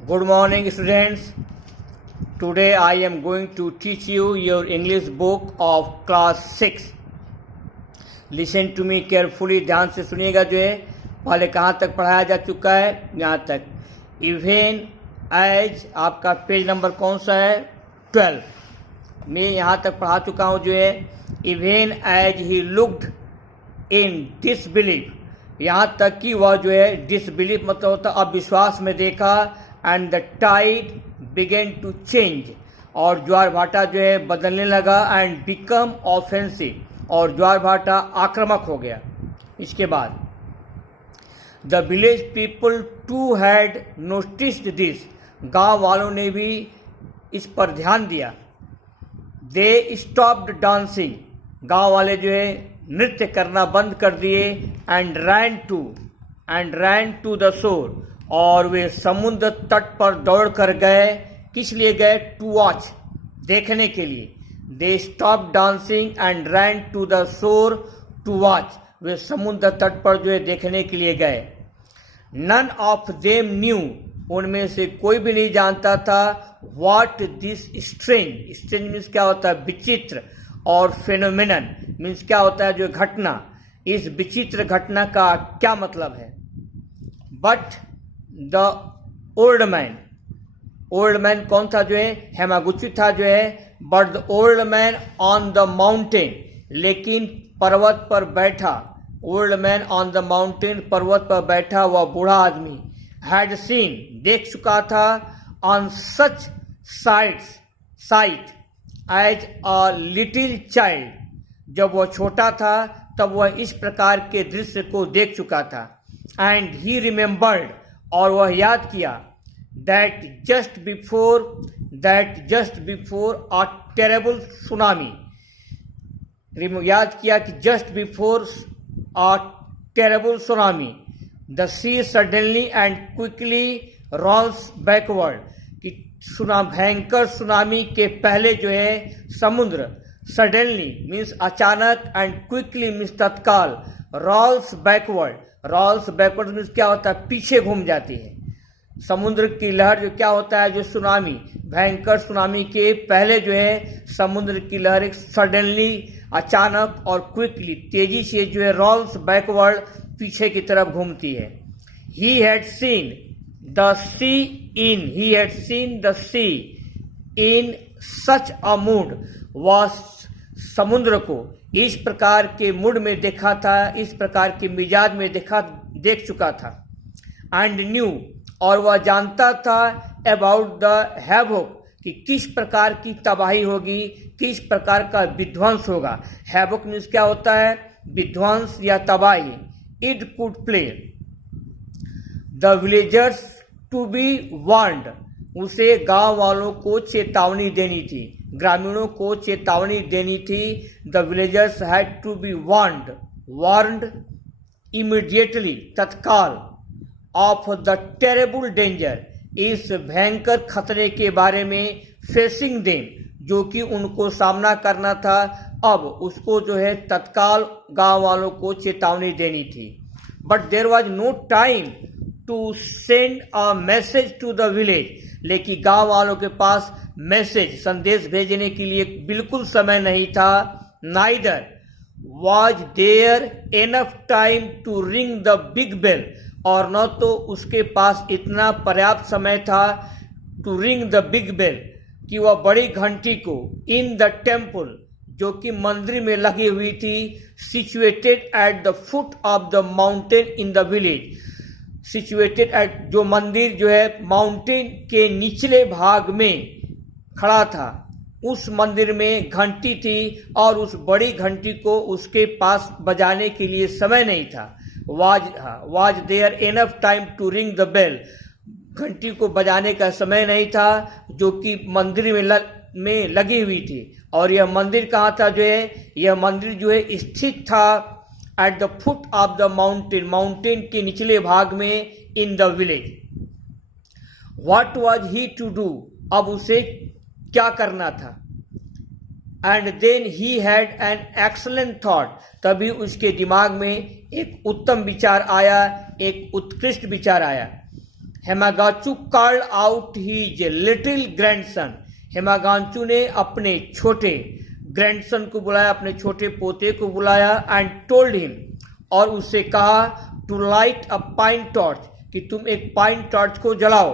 Good morning, students. Today I am going to teach you your English book of class 6. Listen to me carefully. ध्यान से सुनिएगा। जो है पहले कहाँ तक पढ़ाया जा चुका है, यहाँ तक। इवन एज आपका पेज नंबर कौन सा है? 12 मैं यहाँ तक पढ़ा चुका हूँ। जो है even as he looked in disbelief, यहाँ तक कि वह जो है डिसबिलीफ मतलब होता अविश्वास में देखा। And the tide began to change, और ज्वार भाटा जो है बदलने लगा। एंड बिकम ऑफेंसिव, और ज्वार भाटा आक्रामक हो गया। इसके बाद the village people too had noticed this, गांव वालों ने भी इस पर ध्यान दिया। दे स्टॉप्ड डांसिंग, गांव वाले जो है नृत्य करना बंद कर दिए। एंड रैन टू द शोर, और वे समुद्र तट पर दौड़ कर गए। किस लिए गए? टू वॉच, देखने के लिए। They stop dancing and ran to the shore to watch, वे समुद्र तट पर जो है देखने के लिए गए। नन ऑफ देम न्यू, उनमें से कोई भी नहीं जानता था। व्हाट दिस स्ट्रेंज मीन्स क्या होता है? विचित्र। और फेनोमेनन मीन्स क्या होता है? जो घटना। इस विचित्र घटना का क्या मतलब है? बट द ओल्ड मैन कौन था? जो है हेमागुची था। जो है but the old man on the mountain, लेकिन पर्वत पर बैठा। Old man on the mountain, पर्वत पर बैठा वह बूढ़ा आदमी। हैड सीन, देख चुका था। On such sight as a little child, जब वह छोटा था तब वह इस प्रकार के दृश्य को देख चुका था। एंड ही रिमेम्बर्ड, और वह याद किया। That just before a terrible tsunami, याद किया कि just before a terrible tsunami the sea suddenly and quickly rolls backward, कि भयंकर सुनामी के पहले जो है समुद्र सडनली मीन्स अचानक, एंड क्विकली मीन्स तत्काल, रोल्स बैकवर्ड मीन्स क्या होता है? पीछे घूम जाती है। समुद्र की लहर जो क्या होता है? जो सुनामी, भयंकर सुनामी के पहले जो है समुद्र की लहर सडनली अचानक और क्विकली तेजी से जो है रोल्स बैकवर्ड पीछे की तरफ घूमती है। He had seen the sea in such a mood, वह समुद्र को इस प्रकार के मूड में देखा था, इस प्रकार के मिजाज में देख चुका था। एंड न्यू, और वह जानता था। अबाउट द हैवोक, कि किस प्रकार की तबाही होगी, किस प्रकार का विध्वंस होगा। हैवोक मीन्स क्या होता है? विध्वंस या तबाही। It could play the villagers to be warned, उसे गांव वालों को चेतावनी देनी थी, ग्रामीणों को चेतावनी देनी थी। The villagers had to be warned immediately, तत्काल। ऑफ द टेरेबल डेंजर, इस भयंकर खतरे के बारे में। फेसिंग देम, जो कि उनको सामना करना था, अब उसको जो है तत्काल गांव वालों को चेतावनी देनी थी। But there was no time to send a message to the village, लेकिन गांव वालों के पास संदेश भेजने के लिए बिल्कुल समय नहीं था। Neither was there enough time to ring the big bell, और न तो उसके पास इतना पर्याप्त समय था to ring the big bell, कि वह बड़ी घंटी को इन द टेम्पल, जो कि मंदिर में लगी हुई थी। Situated at the foot of the mountain in the village, situated at, जो मंदिर जो है माउंटेन के निचले भाग में खड़ा था, उस मंदिर में घंटी थी, और उस बड़ी घंटी को उसके पास बजाने के लिए समय नहीं था। Was there enough time to ring the bell, घंटी को बजाने का समय नहीं था, जो कि मंदिर में लगी हुई थी। और यह मंदिर कहाँ था? जो है यह मंदिर जो है स्थित था at the foot of the mountain के निचले भाग में, in the village. What was he to do, अब उसे क्या करना था? And then he had an excellent thought, तभी उसके दिमाग में एक उत्तम विचार आया, एक उत्कृष्ट विचार आया। Hamaguchi called out his little grandson, Hamaguchi ने अपने छोटे ग्रैंडसन को बुलाया, अपने छोटे पोते को बुलाया, एंड टोल्ड हिम, और उससे कहा, to light a pine torch, कि तुम एक पाइन टॉर्च को जलाओ।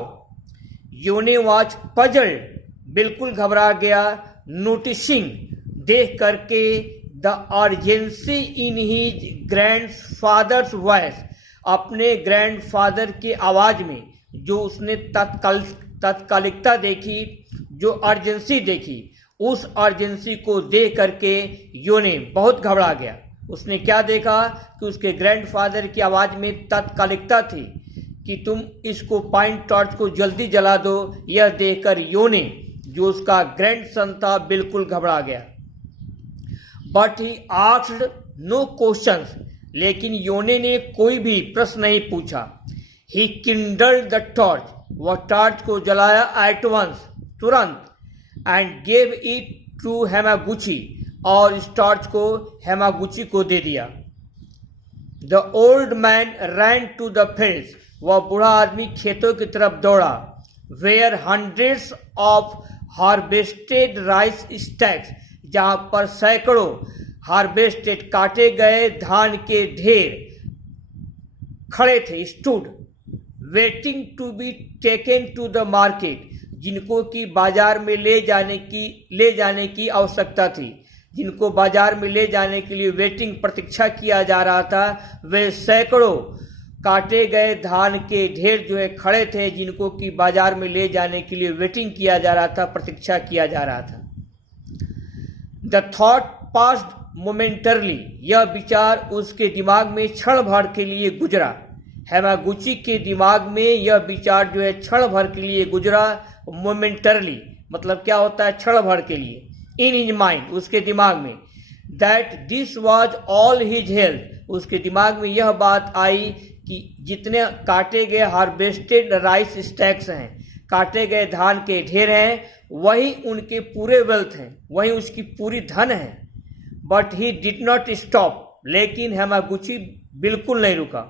योने वॉज पजल्ड, बिल्कुल घबरा गया, नोटिसिंग, देख करके, the urgency in his grandfather's voice, अपने ग्रैंडफादर की आवाज में जो उसने तत्कालिकता देखी, जो अर्जेंसी देखी, उस अर्जेंसी को देख करके योने बहुत घबरा गया। उसने क्या देखा कि उसके ग्रैंडफादर की आवाज में तत्कालिकता थी कि तुम इसको पाइन टॉर्च को जल्दी जला दो। यह देखकर योने, जो उसका ग्रैंडसन था, बिल्कुल घबरा गया। But he asked no questions, लेकिन योने ने कोई भी प्रश्न नहीं पूछा। ही किंडल्ड द टॉर्च, वह टॉर्च को जलाया एट वंस, तुरंत, and gave it to Hamaguchi, और इस टॉर्च को हेमागुची को दे दिया। The old man ran to the fields, वह बूढ़ा आदमी खेतों की तरफ दौड़ा। Where hundreds of harvested rice stacks, जहां पर सैकड़ों हार्वेस्टेड काटे गए धान के ढेर खड़े थे, stood, waiting to be taken to the market, जिनको कि बाजार में ले जाने की आवश्यकता थी, जिनको बाजार में ले जाने के लिए वेटिंग, प्रतीक्षा किया जा रहा था। वे सैकड़ों काटे गए धान के ढेर जो है खड़े थे, जिनको कि बाजार में ले जाने के लिए वेटिंग किया जा रहा था, प्रतीक्षा किया जा रहा था। द थॉट पास्ड मोमेंटरली, यह विचार उसके दिमाग में क्षण भर के लिए गुजरा। हेमागुची के दिमाग में यह विचार जो है क्षण भर के लिए गुजरा। मोमेंटरली मतलब क्या होता है? क्षण भर के लिए। इन हिज माइंड, उसके दिमाग में, that this was all his health, उसके दिमाग में यह बात आई कि जितने काटे गए हार्वेस्टेड राइस स्टैक्स हैं, काटे गए धान के ढेर हैं, वही उनके पूरे वेल्थ हैं, वही उसकी पूरी धन है। But he did not stop, लेकिन हेमागुची बिल्कुल नहीं रुका।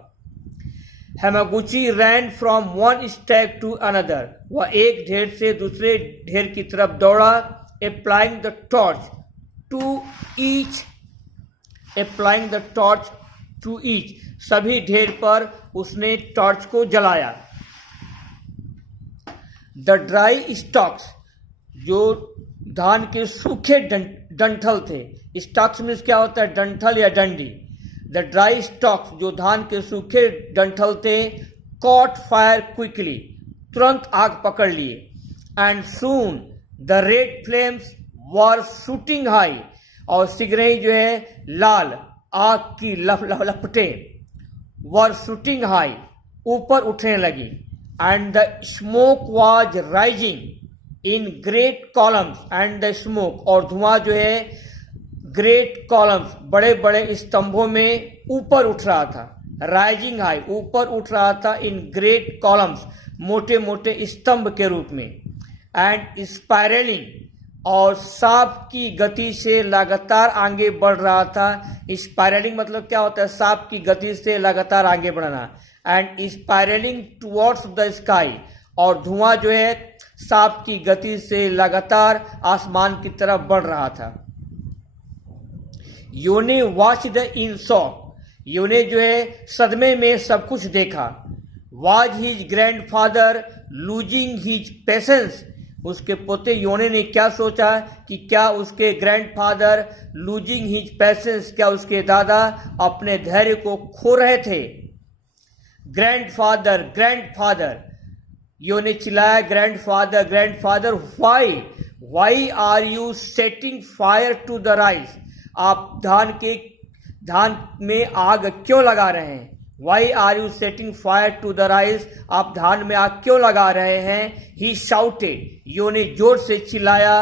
Hamaguchi ran from one stack to another, वह एक ढेर से दूसरे ढेर की तरफ दौड़ा। Applying the torch to each, सभी ढेर पर उसने टॉर्च को जलाया। द ड्राई स्टॉक्स, जो धान के सूखे डंठल थे, स्टॉक्स में क्या होता है? डंठल या डंडी। द ड्राई स्टॉक्स, जो धान के सूखे डंठल थे, कॉट फायर क्विकली, तुरंत आग पकड़ लिए। And soon the red flames were shooting high, और शीघ्र ही जो है लाल आग की लपटें वर शूटिंग हाई, ऊपर उठने लगी। And the smoke was rising in great columns, and the smoke, और धुआं जो है ग्रेट कॉलम्स, बड़े बड़े स्तंभों में ऊपर उठ रहा था। राइजिंग हाई, ऊपर उठ रहा था। इन ग्रेट कॉलम्स, मोटे मोटे स्तंभ के रूप में। एंड स्पायरलिंग, और सांप की गति से लगातार आगे बढ़ रहा था। स्पायरलिंग मतलब क्या होता है? सांप की गति से लगातार आगे बढ़ना। And spiralling towards the sky, और धुआं जो है सांप की गति से लगातार आसमान की तरफ बढ़ रहा था। योने वॉच द इन शॉक, योने जो है सदमे में सब कुछ देखा। Was his grandfather losing his patience, उसके पोते योने ने क्या सोचा कि क्या उसके ग्रैंडफादर लूजिंग हिज पेशेंस, क्या उसके दादा अपने धैर्य को खो रहे थे? ग्रैंडफादर ग्रैंडफादर, योने चिल्लाया, grandfather grandfather, why are you setting fire to the rice, आप धान में आग क्यों लगा रहे हैं? Why are you setting fire to the rice, आप धान में आग क्यों लगा रहे हैं? ही शाउटेड, योने जोर से चिल्लाया।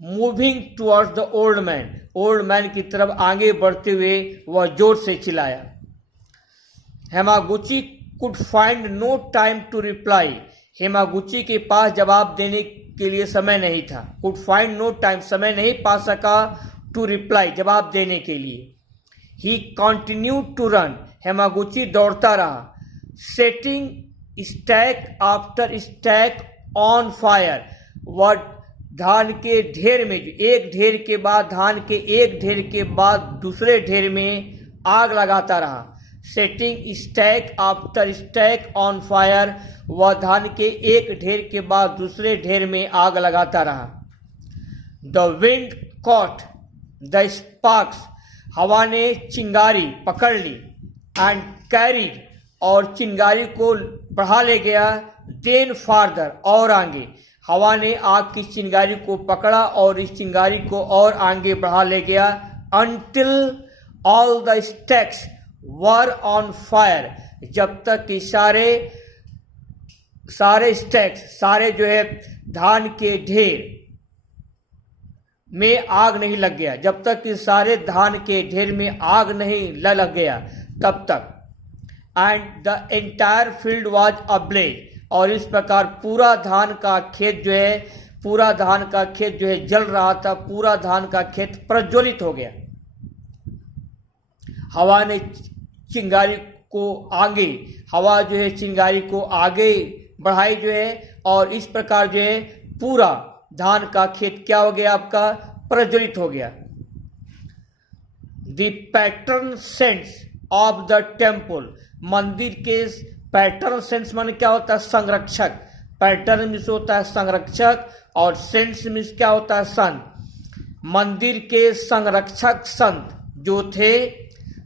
Moving towards the old man की तरफ आगे बढ़ते हुए वह जोर से चिल्लाया। Hamaguchi could find no time to reply, Hamaguchi के पास जवाब देने के लिए समय नहीं था। कुड फाइंड नो टाइम, समय नहीं पा सका, टू रिप्लाई, जवाब देने के लिए। He continued to run, Hamaguchi दौड़ता रहा। Setting stack after stack on fire, वह धान के ढेर में, एक ढेर के बाद धान के एक ढेर के बाद दूसरे ढेर में आग लगाता रहा। Setting stack after stack on fire, वह धान के एक ढेर के बाद दूसरे ढेर में आग लगाता रहा। The wind caught the sparks, हवा ने चिंगारी पकड़ ली। एंड कैरिड, और चिंगारी को बढ़ा ले गया। देन फार्दर, और आगे, हवा ने आग की चिंगारी को पकड़ा और इस चिंगारी को और आगे बढ़ा ले गया। Until all the stacks were on fire, जब तक कि सारे स्टैक्स, सारे जो है धान के ढेर में आग नहीं लग गया, जब तक कि सारे धान के ढेर में आग नहीं लग गया तब तक। And the entire field was ablaze, और इस प्रकार पूरा धान का खेत जो है जल रहा था, पूरा धान का खेत प्रज्वलित हो गया। हवा ने चिंगारी को आगे, हवा जो है चिंगारी को आगे बढ़ाई जो है, और इस प्रकार जो है पूरा धान का खेत क्या हो गया, आपका प्रज्वलित हो गया। The pattern saints of the temple, मंदिर के पैटर्न सेंस माने क्या होता है, संरक्षक। पैटर्न मीन्स होता है संरक्षक, और सेंस मीन्स क्या होता है, संत। मंदिर के संरक्षक संत जो थे,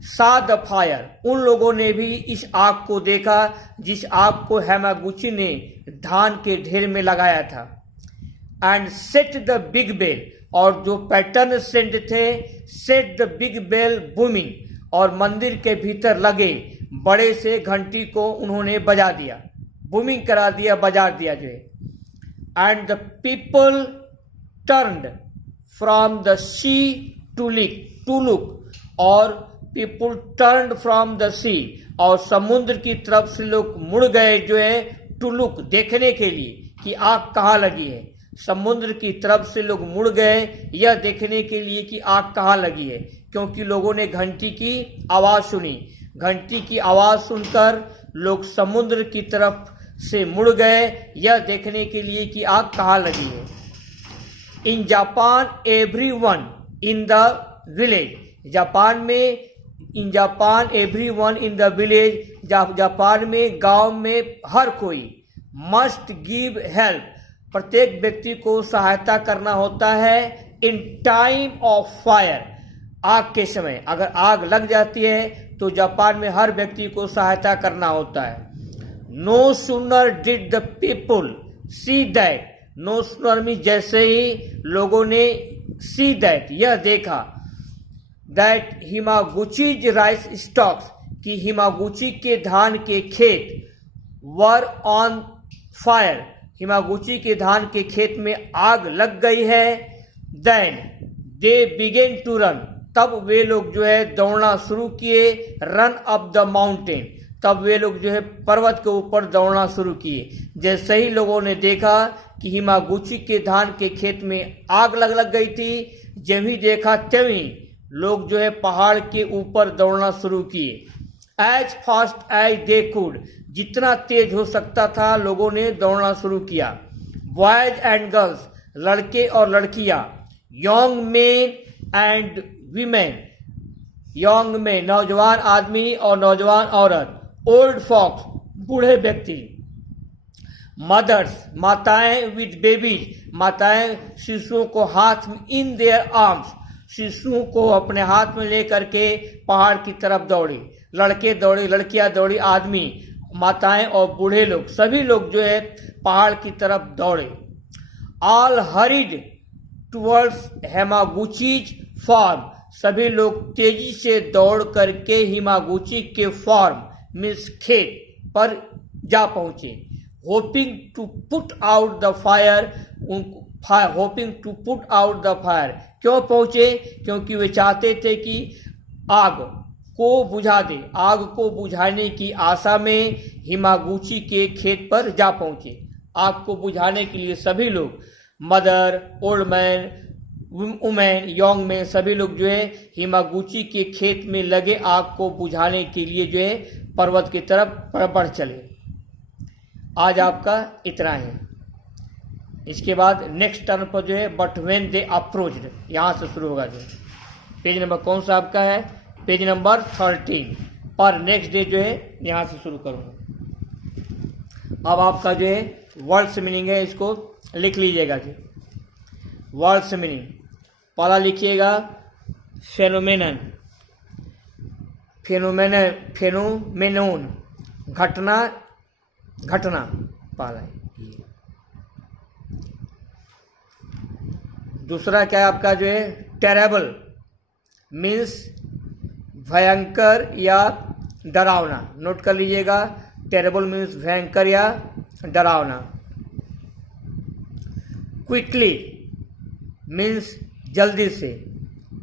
सा द फायर, उन लोगों ने भी इस आग को देखा जिस आग को हैमागुची ने धान के ढेर में लगाया था। And set the big bell, और जो पैटर्न सेंट थे, set the big bell booming, और मंदिर के भीतर लगे बड़े से घंटी को उन्होंने बजा दिया, बूमिंग करा दिया, बजा दिया जो है। And the people turned from the sea to look, और people turned from the sea, और समुद्र की तरफ से लोग मुड़ गए जो है टू लुक, देखने के लिए कि आग कहाँ लगी है। समुद्र की तरफ से लोग मुड़ गए यह देखने के लिए कि आग कहाँ लगी है, क्योंकि लोगों ने घंटी की आवाज सुनी। घंटी की आवाज सुनकर लोग समुद्र की तरफ से मुड़ गए यह देखने के लिए कि आग कहाँ लगी है। In Japan everyone in the village, Japan में, in Japan everyone in the village, Japan में गांव में हर कोई, मस्ट गिव हेल्प, प्रत्येक व्यक्ति को सहायता करना होता है। इन टाइम ऑफ फायर, आग के समय, अगर आग लग जाती है तो जापान में हर व्यक्ति को सहायता करना होता है। No sooner did the people see that, no sooner में जैसे ही लोगों ने सी दैट, यह देखा, दैट हिमागुची राइस स्टॉक्स, कि हिमागुची के धान के खेत, वर ऑन फायर, हिमागुची के धान के खेत में आग लग गई है। Then they began to run, तब वे लोग जो है दौड़ना शुरू किए। रन अप द माउंटेन, तब वे लोग जो है पर्वत के ऊपर दौड़ना शुरू किए। जैसे ही लोगों ने देखा कि हिमागुची के धान के खेत में आग लग गई थी, जब ही देखा तभी लोग जो है पहाड़ के ऊपर दौड़ना शुरू किए। As fast as they could, जितना तेज हो सकता था लोगों ने दौड़ना शुरू किया। बॉयज एंड गर्ल्स, लड़के और लड़कियां, young main and women, young में नौजवान आदमी और नौजवान औरत, ओल्ड फॉक्स, बूढ़े व्यक्ति, मदर्स, माताएं विद बेबीज, माताएं शिशुओं को हाथ में, इन देयर आर्म्स, शिशुओं को अपने हाथ में लेकर के पहाड़ की तरफ दौड़ी। लड़के दौड़े, लड़कियां दौड़ी, आदमी, माताएं और बूढ़े लोग, सभी लोग जो है पहाड़ की तरफ दौड़े। ऑल हरिड टुवर्ड्स हेमागुचीज फार्म, सभी लोग तेजी से दौड़ करके हिमागुची के फार्म मीन्स खेत पर जा पहुंचे। Hoping to put out the fire, hoping to put out the fire, क्यों पहुंचे? क्योंकि वे चाहते थे कि आग को बुझा दे। आग को बुझाने की आशा में हिमागुची के खेत पर जा पहुंचे। आग को बुझाने के लिए सभी लोग, mother, old man, women, young में, सभी लोग जो है हिमागुची के खेत में लगे आग को बुझाने के लिए जो है पर्वत की तरफ बढ़ चले। आज आपका इतना है। इसके बाद नेक्स्ट टर्न पर जो है बट व्हेन दे अप्रोच्ड, यहाँ से शुरू होगा। जो पेज नंबर कौन सा आपका है, पेज नंबर 13 पर नेक्स्ट डे जो है यहाँ से शुरू करूँगा। अब आपका जो है वर्ड्स मीनिंग है, इसको लिख लीजिएगा जी। वर्ड्स मीनिंग पहला लिखिएगा फेनोमेनन, फेनोमेनोन घटना, घटना पहला है। दूसरा क्या है आपका जो है टेरेबल, मीन्स भयंकर या डरावना। नोट कर लीजिएगा, टेरेबल मीन्स भयंकर या डरावना। क्विकली मीन्स जल्दी से,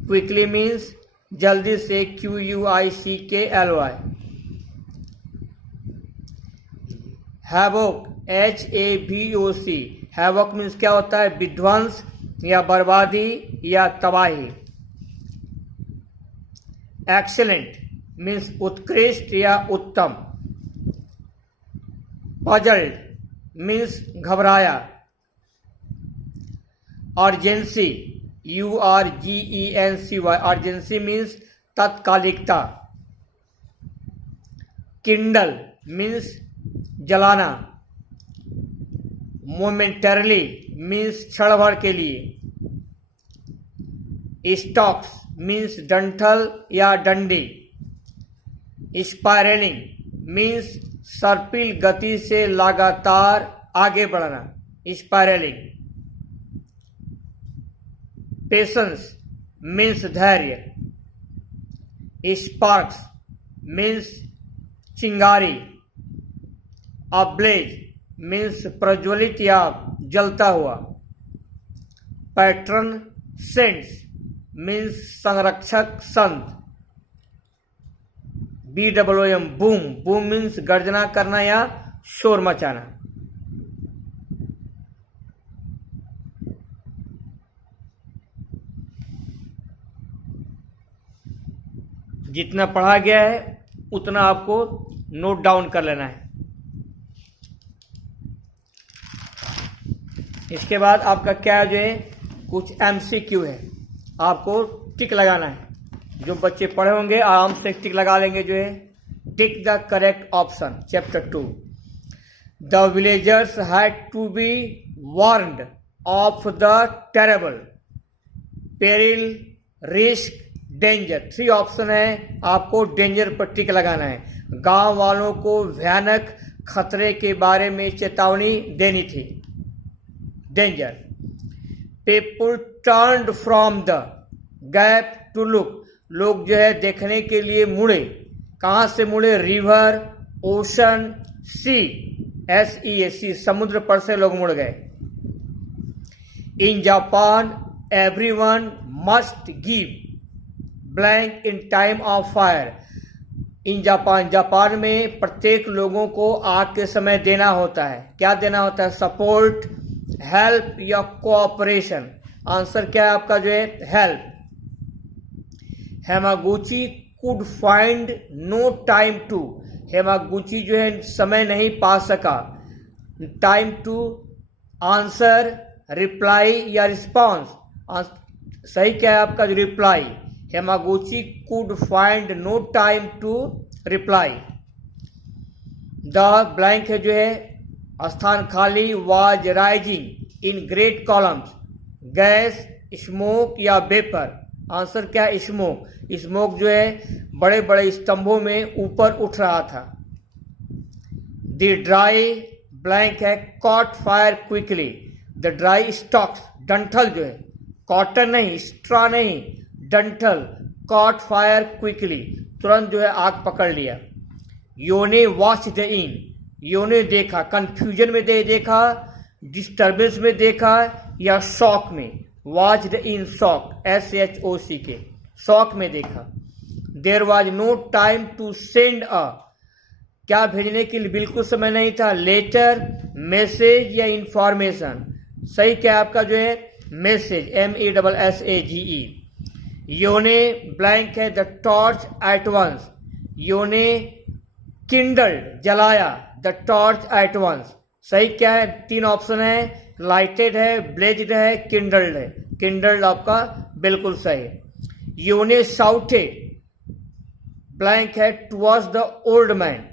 क्विकली मीन्स जल्दी से, QUICKLY। Havoc, HAVOC, havoc means क्या होता है, विध्वंस या बर्बादी या तबाही। एक्सीलेंट मीन्स उत्कृष्ट या उत्तम। पजल्ड मीन्स घबराया। अर्जेंसी, URGENCY, अर्जेंसी मीन्स तत्कालिकता। किंडल मीन्स जलाना। मोमेंटरली मीन्स क्षण भर के लिए। स्टॉक्स मीन्स डंठल या डंडी। स्पायरलिंग मीन्स सर्पिल गति से लगातार आगे बढ़ना, स्पायरलिंग। पेशेंस मीन्स धैर्य। स्पार्क्स मीन्स चिंगारी। अब्लेज मीन्स प्रज्वलित या जलता हुआ। पैट्रन सेंट्स मीन्स संरक्षक संत। BWM बूम, बूम मीन्स गर्जना करना या शोर मचाना। जितना पढ़ा गया है उतना आपको नोट डाउन कर लेना है। इसके बाद आपका क्या जो है कुछ MCQ है, आपको टिक लगाना है। जो बच्चे पढ़े होंगे आराम से टिक लगा लेंगे। जो है tick the correct option, chapter 2। The villagers had to be warned of the terrible, peril, risk, danger. 3 option है, आपको डेंजर पर टिक लगाना है। गांव वालों को भयानक खतरे के बारे में चेतावनी देनी थी, danger. People turned from the gap to look, लोग जो है देखने के लिए मुड़े। कहाँ से मुड़े, रिवर, ओशन, सी, SEA, समुद्र पर से लोग मुड़ गए। इन Japan everyone must give blank in time of fire. In Japan, Japan में प्रत्येक लोगों को आग के समय देना होता है। क्या देना होता है, सपोर्ट, हेल्प या कोऑपरेशन। आंसर क्या है आपका जो है help. Hamaguchi could find no time to, Hamaguchi जो है समय नहीं पा सका। टाइम टू आंसर, रिप्लाई या रिस्पॉन्स। सही क्या है आपका जो reply. Hamaguchi could find no time to reply. The blank है जो है स्थान खाली, was rising in great columns, gas, smoke या वेपर। आंसर क्या है, स्मोक। स्मोक जो है बड़े बड़े स्तंभों में ऊपर उठ रहा था। द ड्राई ब्लैंक है cot fire quickly, the dry stocks, डंठल जो है, कॉटन नहीं, स्ट्रॉ नहीं, डंठल, कॉट फायर क्विकली, तुरंत जो है आग पकड़ लिया। योने वॉच द इन, योने देखा, कंफ्यूजन में देखा, डिस्टर्बेंस में देखा या शॉक में। Watch the in shock, SHOCK, shock में देखा। There was no time to send a, क्या भेजने के लिए बिल्कुल समय नहीं था, लेटर, मैसेज या इंफॉर्मेशन। सही क्या आपका जो है मैसेज, MESSAGE। योने ब्लैंक है the torch at once, Yone kindled जलाया, द टॉर्च एट वंस। सही क्या है? 3 ऑप्शन है, लाइटेड है, ब्लेज्ड है, किंडल्ड है। किंडल्ड आपका बिल्कुल सही है। यूने शाउटेड, ब्लैंक है, towards the old man,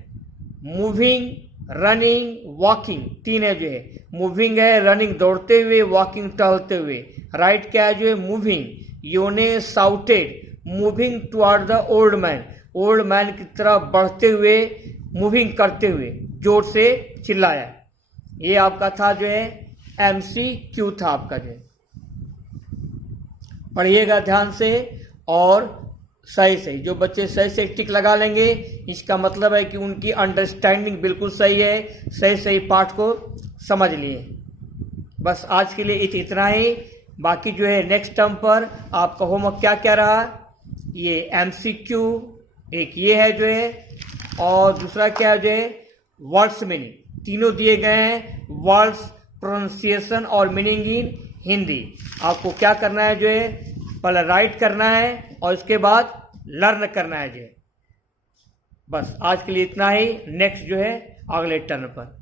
moving, running, walking, 3 है जो है। मूविंग है, रनिंग दौड़ते हुए, वॉकिंग टहलते हुए। राइट क्या है जो है? Moving. Yone shouted, moving toward the old man, ओल्ड मैन की तरफ बढ़ते हुए, मूविंग करते हुए जोर से चिल्लाया। ये आपका था जो है MCQ था आपका जो है। पढ़िएगा ध्यान से और सही सही। जो बच्चे सही से टिक लगा लेंगे इसका मतलब है कि उनकी अंडरस्टैंडिंग बिल्कुल सही है, सही सही पाठ को समझ लिए। बस आज के लिए इतना ही। बाकी जो है नेक्स्ट टर्म पर आपका होमवर्क क्या क्या रहा, ये MCQ एक ये है जो है, और दूसरा क्या है जो है वर्ड्स मीनिंग। तीनों दिए गए हैं, वर्ड्स, प्रोनाउंसिएशन और मीनिंग इन हिंदी। आपको क्या करना है जो है, पहले राइट करना है और उसके बाद लर्न करना है जो है। बस आज के लिए इतना ही। नेक्स्ट जो है अगले टर्न पर।